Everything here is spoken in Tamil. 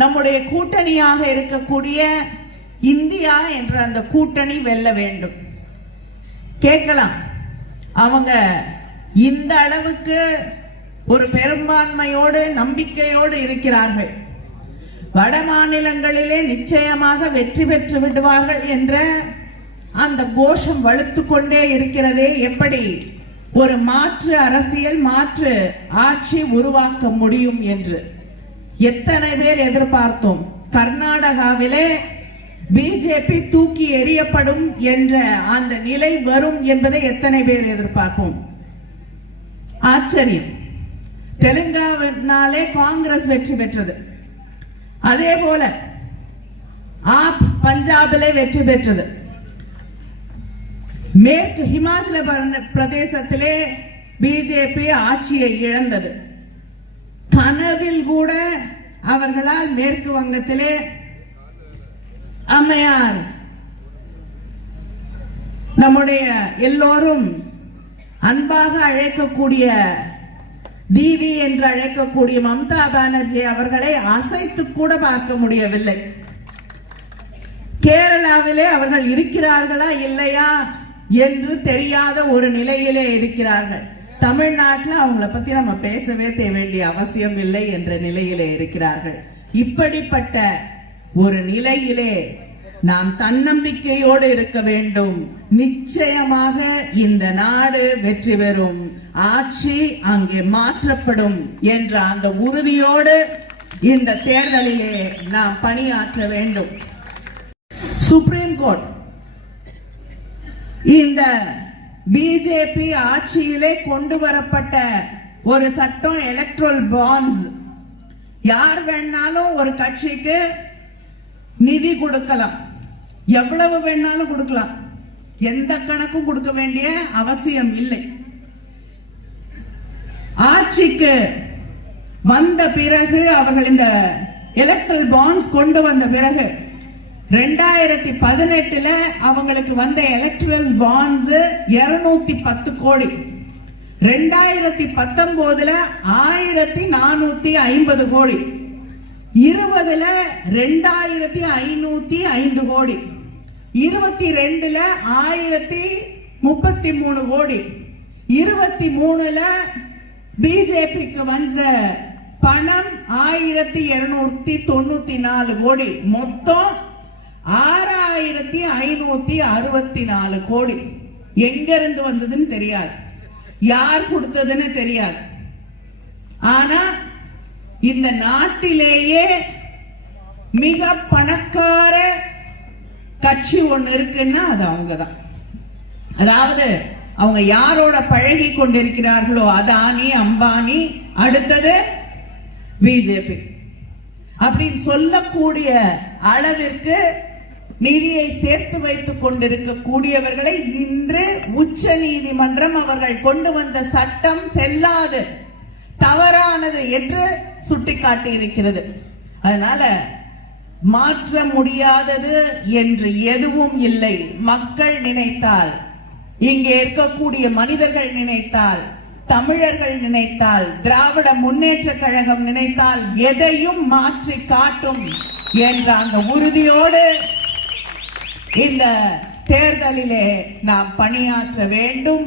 நம்முடைய கூட்டணியாக இருக்கக்கூடிய இந்தியா என்ற அந்த கூட்டணி வெல்ல வேண்டும். கேட்கலாம், அவங்க இந்த அளவுக்கு ஒரு பெரும்பான்மையோடு நம்பிக்கையோடு இருக்கிறார்கள், வட மாநிலங்களிலே நிச்சயமாக வெற்றி பெற்று விடுவார்கள் என்ற அந்த கோஷம் வலுத்து கொண்டே இருக்கிறதே, எப்படி ஒரு மாற்று அரசியல் மாற்று ஆட்சி உருவாக்க முடியும் என்று எத்தனை பேர் எதிர்பார்த்தோம். கர்நாடகாவிலே பிஜேபி தூக்கி எறியப்படும் என்ற அந்த நிலை வரும் என்பதை எத்தனை பேர் எதிர்பார்ப்போம். ஆச்சரியம். தெலுங்கானாலே காங்கிரஸ் வெற்றி பெற்றது, அதே போல ஆப் பஞ்சாபிலே வெற்றி பெற்றது, மேற்கு ஹிமாச்சல பிரதேசத்திலே பிஜேபி ஆட்சியை இழந்தது. கனவில் கூட அவர்களால் மேற்கு வங்கத்திலே அம்மையார் நம்முடைய எல்லோரும் அன்பாக அழைக்கக்கூடிய தீதி என்று அழைக்கக்கூடிய மம்தா பானர்ஜி அவர்களை அசைத்து கூட பார்க்க முடியவில்லை. கேரளாவிலே அவர்கள் இருக்கிறார்களா இல்லையா என்று தெரியாத ஒரு நிலையிலே இருக்கிறார்கள். தமிழ்நாட்டில் அவங்கள பத்தி நம்ம பேசவே வேண்டிய அவசியம் இல்லை என்ற நிலையிலே இருக்கிறார்கள். இப்படிப்பட்ட ஒரு நிலையிலே நாம் தன்னம்பிக்கையோடு இருக்க வேண்டும். நிச்சயமாக இந்த நாடு வெற்றி பெறும், ஆட்சி அங்கே மாற்றப்படும் என்ற அந்த உறுதியோடு இந்த தேர்தலிலே நாம் பணியாற்ற வேண்டும். சுப்ரீம் கோர்ட் இந்த பிஜேபி ஆட்சியிலே கொண்டு வரப்பட்ட ஒரு சட்டம், எலக்ட்ரல் பாண்ட்ஸ், யார் வேணாலும் ஒரு கட்சிக்கு நிதி கொடுக்கலாம், எவ்வளவு வேணாலும் கொடுக்கலாம், எந்த கணக்கும் கொடுக்க வேண்டிய அவசியம் இல்லை. ஆட்சிக்கு வந்த பிறகு அவர்கள் இந்த எலக்ட்ரல் பாண்ட்ஸ் கொண்டு வந்த பிறகு 2018 அவங்களுக்கு வந்த எலக்ட்ரல் பாண்ட்ஸ் 210 கோடி, 2019 1450 கோடி, 20 2505 கோடி, 22 1033 கோடி, 23 பிஜேபிக்கு வந்த பணம் 1294 கோடி, மொத்தம் 6564 கோடி. எங்க இருந்து வந்ததுன்னு தெரியாது, யார் கொடுத்ததுன்னு தெரியாது. ஆனா இந்த நாட்டிலேயே மிக பணக்கார கட்சி ஒண்ணு இருக்குன்னா அது அவங்கதான். அதாவது அவங்க யாரோட பழகி கொண்டிருக்கிறார்களோ, அதானி அம்பானி, அடுத்தது பிஜேபி அப்படின்னு சொல்லக்கூடிய அளவிற்கு நிதியை சேர்த்து வைத்துக் கொண்டிருக்கக்கூடியவர்களை இன்று உச்ச நீதிமன்றம் அவர்கள் கொண்டு வந்த சட்டம் செல்லாது, தவறானது என்று சுட்டிக்காட்டி இருக்கிறது. அதனால மாற்ற முடியாதது என்று எதுவும் இல்லை. மக்கள் நினைத்தால், இங்கே இருக்கக்கூடிய மனிதர்கள் நினைத்தால், தமிழர்கள் நினைத்தால், திராவிட முன்னேற்ற கழகம் நினைத்தால் எதையும் மாற்றி காட்டும் என்ற அந்த உறுதியோடு இந்த தேர்தலிலே நாம் பணியாற்ற வேண்டும்.